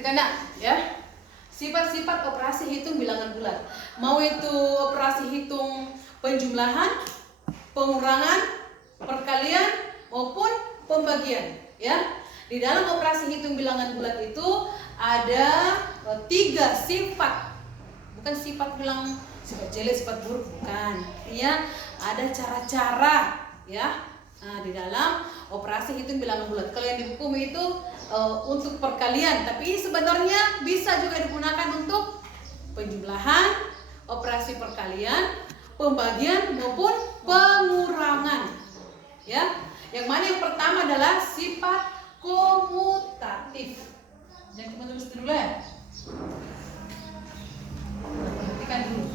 Perhatikan nak, ya. Sifat-sifat operasi hitung bilangan bulat. Mau itu operasi hitung penjumlahan, pengurangan, perkalian maupun pembagian, ya. Di dalam operasi hitung bilangan bulat itu ada 3 sifat. Bukan sifat bilang sifat jelek, sifat buruk, bukan. Artinya ada cara-cara, ya. Nah, di dalam operasi hitung bilangan bulat. Kalau yang di buku itu untuk perkalian, tapi sebenarnya bisa juga digunakan untuk penjumlahan, operasi perkalian, pembagian maupun pengurangan. Ya, yang mana yang pertama adalah sifat komutatif. Jangan cuma tulis dulu ya. Perhatikan dulu.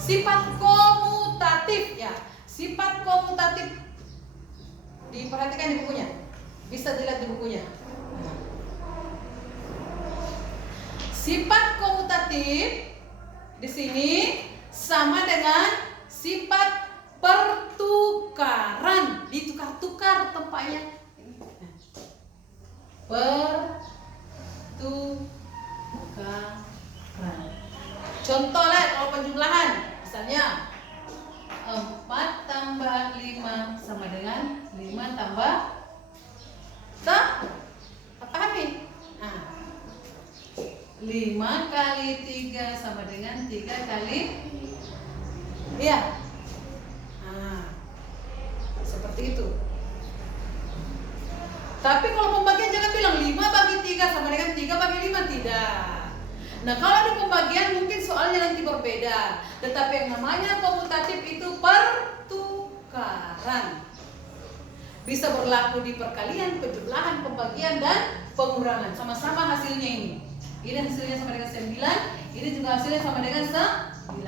Sifat komutatif, ya. Sifat komutatif diperhatikan di bukunya. Bisa dilihat di bukunya. Sifat komutatif di sini sama dengan sifat pertukaran, ditukar-tukar tempatnya. Pertukaran. Contoh lah kalau penjumlahan, misalnya 4 tambah 5 sama dengan 5 tambah pahami? 5 kali 3 sama dengan 3 kali, iya. Seperti itu. Tapi kalau pembagian jangan bilang 5 bagi 3 sama dengan 3 bagi 5, tidak. Nah, kalau ada pembagian mungkin soalnya nanti berbeda. Tetapi yang namanya komutatif itu pertukaran. Bisa berlaku di perkalian, penjumlahan, pembagian, dan pengurangan. Sama-sama hasilnya ini. Ini hasilnya sama dengan 9, ini juga hasilnya sama dengan 9.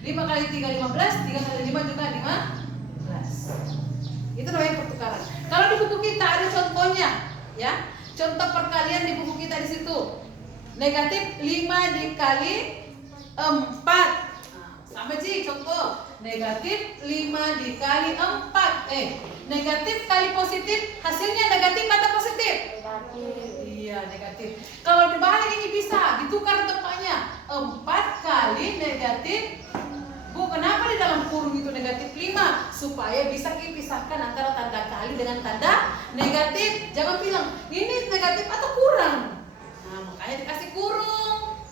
5 kali 3, 15, 3 kali 5 juga 15. Itu namanya pertukaran. Kalau di buku kita ada contohnya, ya. Contoh perkalian di buku kita di situ. Negatif 5 dikali 4. Sama sih contoh. Negatif 5 dikali 4. Negatif kali positif, hasilnya negatif atau positif? Negatif. Iya, negatif. Kalau dibalik ini bisa ditukar tempatnya. 4 kali negatif. Bu, kenapa di dalam kurung itu negatif 5? Supaya bisa dipisahkan antara tanda kali dengan tanda negatif. Jangan bilang ini negatif atau kurang. Nah, makanya dikasih kurung,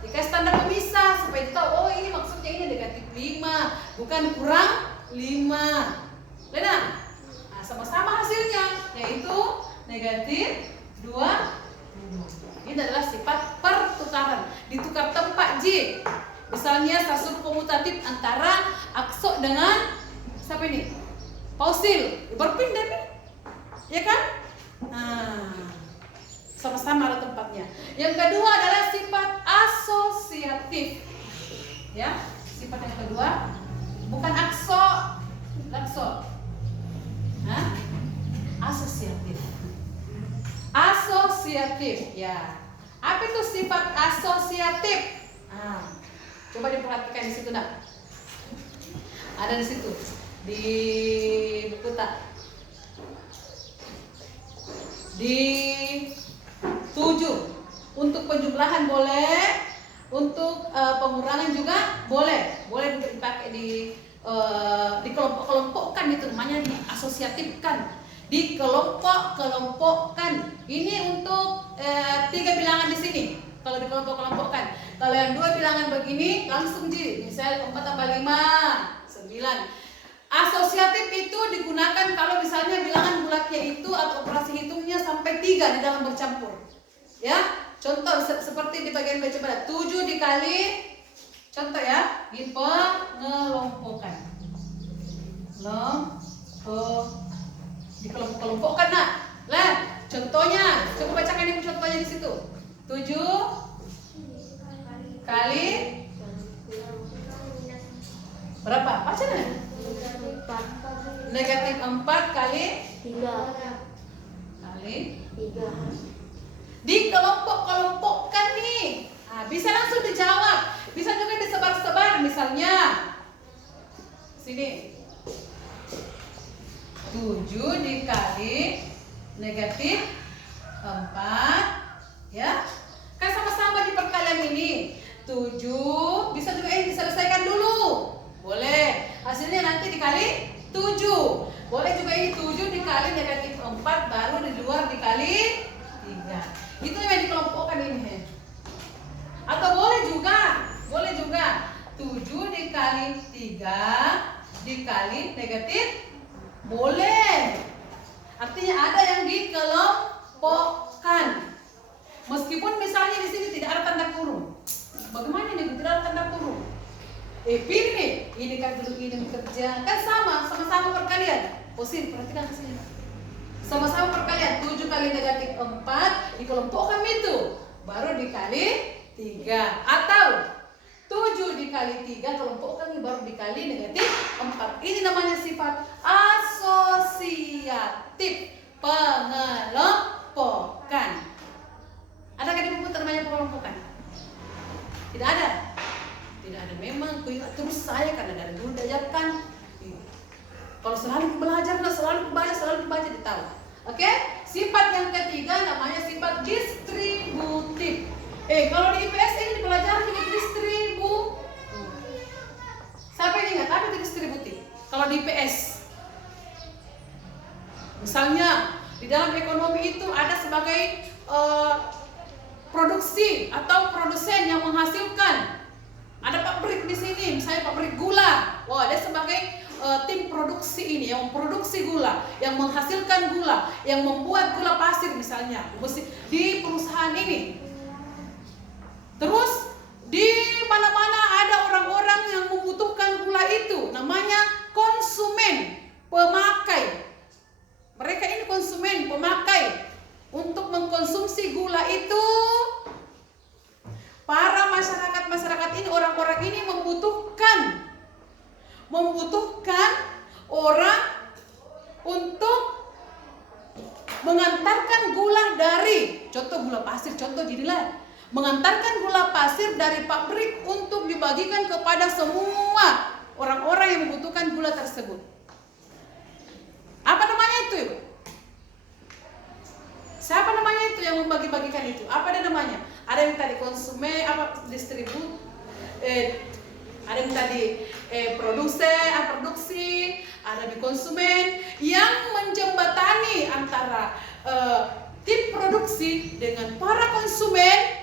dikasih tanda pemisah supaya kita tahu, oh ini maksudnya ini negatif 5, bukan kurang 5. Lena? Nah, sama-sama hasilnya, yaitu negatif 2. Ini adalah sifat pertukaran, ditukar tempat J. Misalnya salah komutatif antara aksok dengan siapa ini? Pausil, berpindah nih, ya kan? Nah, sama-sama ada tempatnya. Yang kedua adalah sifat asosiatif. Ya, sifat yang kedua bukan aksok, asosiatif. Asosiatif, ya. Apa itu sifat asosiatif? Coba diperhatikan di situ, nak. Ada di situ di buku tak. Di 7 untuk penjumlahan boleh, untuk pengurangan juga boleh dipakai di kelompok-kelompokkan, itu namanya diasosiatifkan, dikelompok-kelompokkan. Ini untuk 3 bilangan di sini. Kalau dikelompok-kelompokkan, kalau yang 2 bilangan begini langsung misalnya 4 tambah 5, 9. Asosiatif itu digunakan kalau misalnya bilangan bulatnya itu atau operasi hitungnya sampai 3 di dalam bercampur. Ya, contoh seperti di bagian baca pada 7 dikali, contoh ya, di pengelompokan. Dikelompok-kelompokkan, nak. Lah, contohnya, coba bacakan ini contohnya di situ. 7 kali berapa? Baca nih. Negatif 4 kali 3 kali 3. Dikelompok-kelompokkan nih. Bisa langsung dijawab. Bisa juga disebar-sebar. Misalnya sini 7 dikali negatif 4 Ya, kan sama-sama di perkalian ini 7 bisa juga ini diselesaikan dulu. Boleh. Hasilnya nanti dikali 7. Boleh juga ini 7 dikali negatif 4 baru di luar dikali 3. Itu yang dikelompokkan ini. Atau boleh juga 7 dikali 3 dikali negatif. Boleh. Artinya ada yang dikelompokkan. Meskipun misalnya di sini tidak ada tanda kurung. Bagaimana ini tidak ada tanda kurung? Pilih nih, ini kan dulu ini kerja, kan sama-sama perkalian. Posisi perhatikan ke sini. Sama-sama perkalian 7 kali negatif 4 dikelompokkan itu, baru dikali 3. Atau 7 dikali 3 kelompokkan baru dikali negatif 4. Ini namanya sifat asosiatif, pengelompokan. Adakah di buku namanya pengelompokan? Tidak ada. Tidak ada. Memang terus saya karena dari dulu diajarkan. Kalau selalu belajar, selalu baca ditahu. Oke? Sifat yang ketiga namanya sifat distributif. Kalau di IPS ini dipelajari dengan distributif. Siapa yang ingat apa itu distributif? Kalau di IPS, misalnya di dalam ekonomi itu ada sebagai produksi atau produsen yang menghasilkan. Ada pabrik di sini, misalnya pabrik gula. Wah, dia sebagai tim produksi ini yang memproduksi gula, yang menghasilkan gula, yang membuat gula pasir misalnya di perusahaan ini. Terus di mana-mana ada orang-orang yang membutuhkan gula itu, namanya konsumen, pemakai. Mereka ini konsumen, pemakai. Untuk mengkonsumsi gula itu, para masyarakat ini, orang-orang ini membutuhkan orang untuk mengantarkan gula dari, contoh gula pasir, contoh jadilah mengantarkan gula pasir dari pabrik untuk dibagikan kepada semua orang-orang yang membutuhkan gula tersebut. Apa namanya itu? Siapa namanya itu yang membagi-bagikan itu? Apa ada namanya? Ada yang tadi konsumen, distribut, ada yang tadi produksi, ada di konsumen yang menjembatani antara tim produksi dengan para konsumen.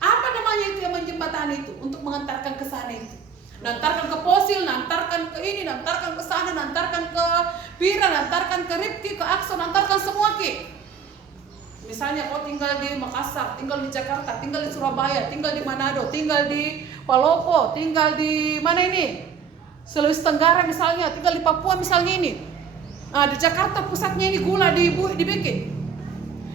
Apa namanya itu yang menjembatani itu untuk mengantarkan ke sana itu? Nantarkan ke Posil, nantarkan ke ini, nantarkan ke sana, nantarkan ke Pira, nantarkan ke Ripki, ke Aksa, nantarkan semua ki. Misalnya kau tinggal di Makassar, tinggal di Jakarta, tinggal di Surabaya, tinggal di Manado, tinggal di Palopo, tinggal di mana ini? Sulawesi Tenggara misalnya, tinggal di Papua misalnya ini. Nah, di Jakarta pusatnya ini gula dibikin.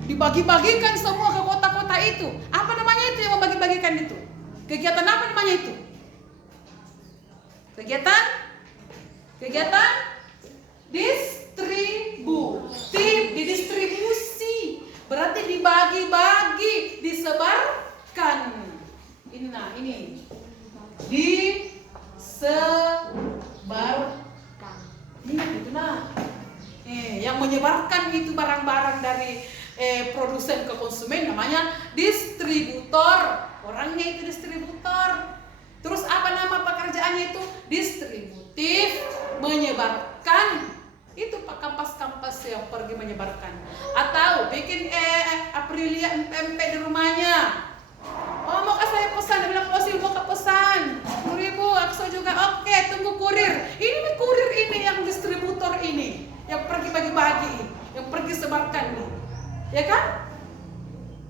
Dibagi-bagikan semua ke kota-kota itu. Apa namanya itu yang membagi-bagikan itu? Kegiatan apa namanya itu? Kegiatan distributif, didistribusi. Berarti dibagi-bagi, disebarkan. Ini disebarkan. Ini itu yang menyebarkan itu barang-barang dari produsen ke konsumen namanya distributor. Orangnya itu distributor. Terus apa nama pekerjaannya itu? Distributif, menyebarkan. Itu kampas-kampas yang pergi menyebarkan. Atau bikin Aprilia tempe di rumahnya. Oh, mau saya pesan, dia bilang Posil mau ke pesan 10.000, Akso juga oke, tunggu kurir. Ini kurir ini yang distributor ini, yang pergi bagi-bagi, yang pergi sebarkan nih, ya kan?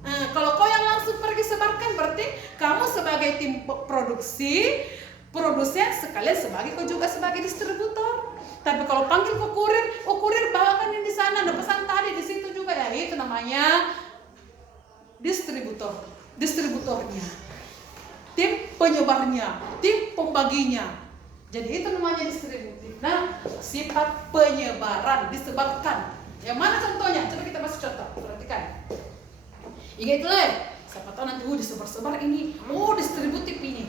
Nah, kalau kau yang langsung pergi sebarkan berarti kamu sebagai tim produksi, produsen sekalian sebagai kau juga sebagai distributor. Tapi kalau panggil ke kurir, kurir bawakan yang di sana, ada pesan tadi di situ juga ya, itu namanya distributornya, tim penyebarnya, tim pembaginya. Jadi itu namanya distributif. Nah, sifat penyebaran, disebarkan. Yang mana contohnya? Coba kita masuk contoh, perhatikan. Ingat lah, siapa tahu nanti disebar-sebar ini, distributif ini.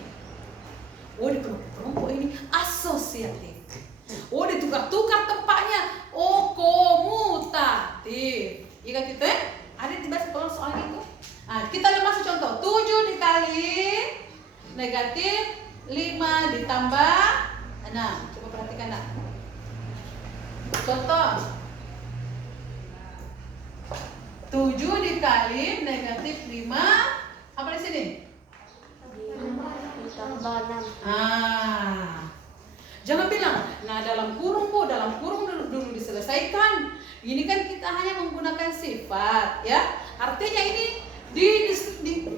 Di kelompok ini asosiatif. Ditukar-tukar tempatnya. Komutatif. Ingat itu ya? Ada dibahas soal itu. Nah, kita udah masuk contoh. 7 dikali negatif 5 ditambah 6. Coba perhatikan nak. Contoh 7 dikali negatif 5. Apa di sini? Ditambah 6. Jangan bilang, nah dalam kurung Bu, dalam kurung dulu diselesaikan. Ini kan kita hanya menggunakan sifat, ya. Artinya ini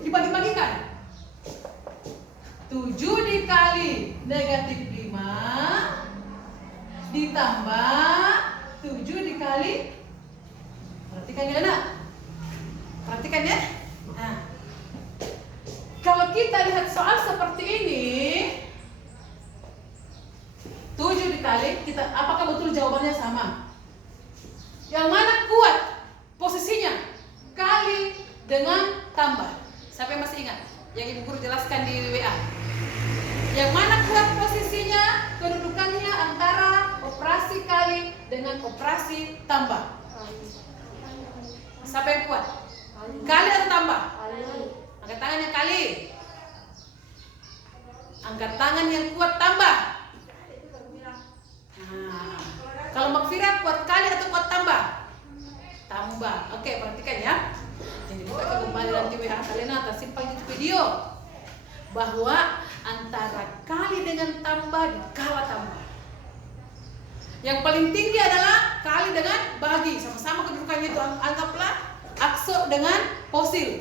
dibagi-bagikan. 7 dikali negatif 5 ditambah 7 dikali, perhatikan ya nak, perhatikan ya. Nah, kalau kita lihat soal seperti ini, 7 dikali, kita apakah betul jawabannya sama? Yang mana kuat posisinya? Kali dengan tambah. Siapa yang masih ingat? Yang Ibu Guru jelaskan di WA. Yang mana kuat posisinya? Kedudukannya antara operasi kali dengan operasi tambah. Siapa yang kuat? Kali atau tambah? Angkat tangan yang kali. Angkat tangan yang kuat tambah. Nah, kalau Makfira kuat kali atau kuat tambah? Tambah. Oke, perhatikan ya. Jadi buka kembali nanti WA kalian atas simpan di video bahwa antara kali dengan tambah dikala tambah. Yang paling tinggi adalah kali dengan bagi. Sama-sama kedudukannya itu anggaplah akso dengan fosil.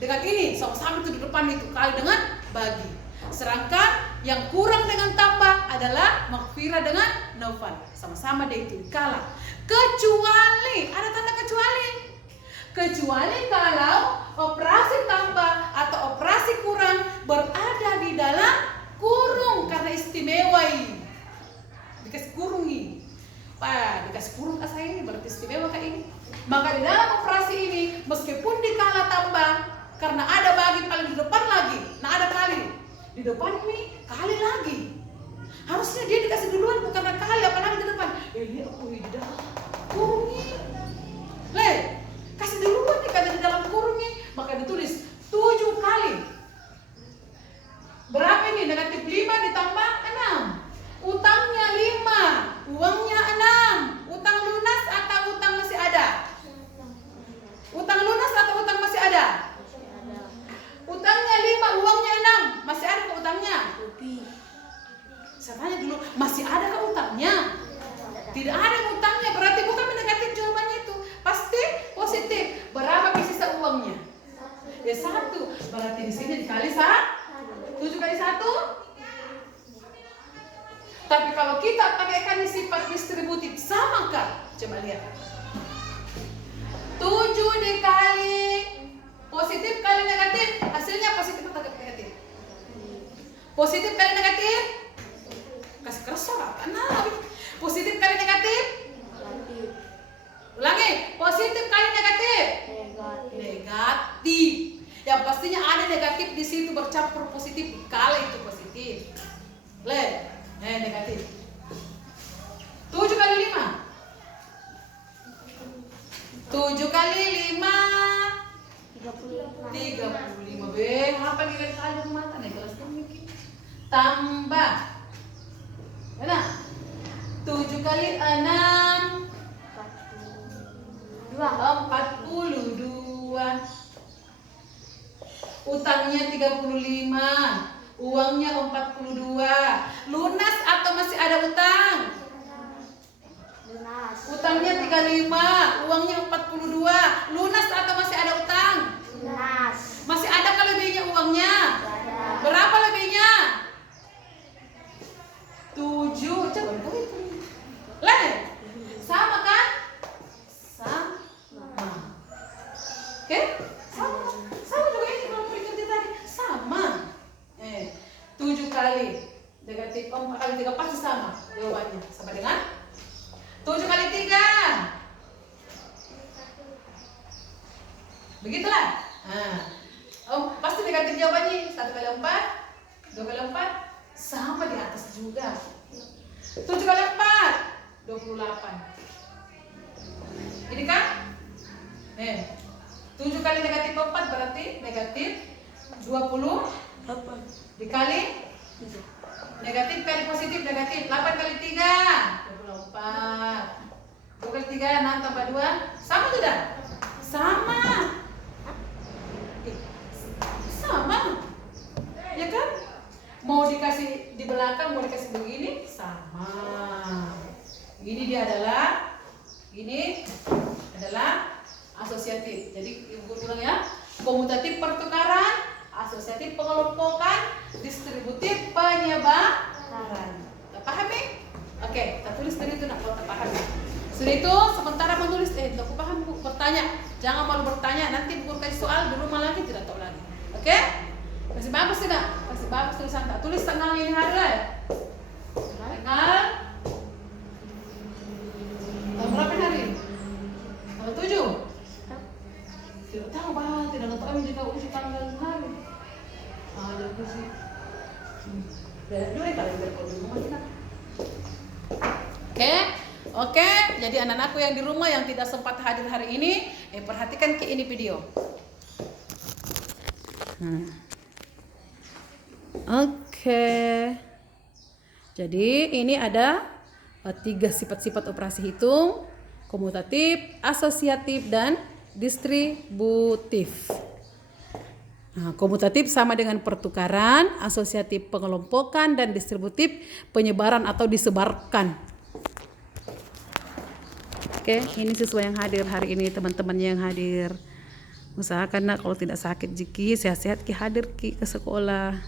Dengan ini sama-sama itu di depan itu kali dengan bagi. Sedangkan yang kurang dengan tambah adalah Makfira dengan Naufal. Sama-sama dia itu dikala. Kecuali, ada tanda kecuali. Kecuali kalau operasi tambah atau operasi kurang berada di dalam kurung karena istimewa ini. Dikasih kurung ini. Pak, dikasih kurung ke saya ini berarti istimewa kayak ini. Maka di dalam operasi ini meskipun dikala tambah karena ada bagi paling di depan lagi. Nah ada kali. Di depan ini kali lagi. Harusnya dia dikasih duluan bukan kali apalagi di depan. Ini aku di dalam kurung ini. Kasih duluan nih karena di dalam kurung ini. Maka ditulis 7 kali. Berapa ini? Negatif 5 ditambah 6. Utangnya 5, uangnya 6. Utang lunas atau utang masih ada? Utang lunas atau utang masih ada? Utangnya 5, uangnya 6. Masih ada ke utangnya? Saya tanya dulu, masih ada ke utangnya? Tidak ada utangnya, berarti bukan negatif jawabannya itu. Pasti positif. Berapa sisa uangnya? Ya 1. Berarti di sini dikali 7 kali 1. Tapi kalau kita pakaikan sifat distributif, samakah? Coba lihat. 7 dikali positif kali negatif, hasilnya positif atau negatif? Positif kali negatif? Kasih keras apa? Nah, positif kali negatif? Ulangi, positif kali negatif? Negatif. Yang pastinya ada negatif di situ bercampur positif. Kalau itu positif, negatif. 7 kali 5. 7 kali 5 35. Apa kira kali mata nih kelas mungkin. Tambah. Mana? 7 kali 6 42. Utangnya 35, uangnya 42. Lunas atau masih ada utang? Lunas. Utangnya 35, uangnya 42. Lunas atau masih ada utang? Lunas. Masih ada kan lebihnya uangnya? Ada. Berapa lebihnya? 7. Coba kau hitung. Sama kan? Sama. Oke? Sama. Sama juga ini kalau berikutnya tadi. Sama. 7 kali negatif 4 kali 3 pasti sama jawabannya. Sama dengan 7 kali 3. Begitulah. Pasti negatif jawabannya. 1 kali 4, 2 kali 4 sama di atas juga. 7 kali 4 28. Ini kan? 7 kali negatif 4 berarti negatif 20 dikali negatif kali positif negatif 8 kali 3 24. 2 kali 3 6 tambah 2 sama tidak? Sama. Sama. Ya kan? Mau dikasih di belakang, mau dikasih begini sama. Ini adalah asosiatif. Jadi ibu bilang ya, komutatif pertukaran, asosiatif pengelompokan, distributif penyebaran. Tak paham nih? Oke, kita tulis tadi itu nak kalau tak paham. Sudah itu sementara menulis, aku paham bu, bertanya. Jangan malu bertanya, nanti buku kasih soal di rumah lagi tidak tahu lagi. Oke? Masih bagus tidak? Masih bagus tulisan tak? Tulis tanggal ini hari lah ya. Tanggal berapa hari? Tanggal 7. Tidak tahu bah, tidak tahu jika uji tanggal hari. Jadi sih. Dari dulu kalender kalau di rumah kita. Oke, jadi anak-anakku yang di rumah yang tidak sempat hadir hari ini, perhatikan ke ini video. Oke. Jadi ini ada 3 sifat-sifat operasi hitung: komutatif, asosiatif, dan distributif. Nah, komutatif sama dengan pertukaran, asosiatif pengelompokan, dan distributif penyebaran atau disebarkan. Oke, ini siswa yang hadir hari ini, teman-temannya yang hadir. Usahakan nak kalau tidak sakit jiki, sehat-sehat ki hadir ki ke sekolah.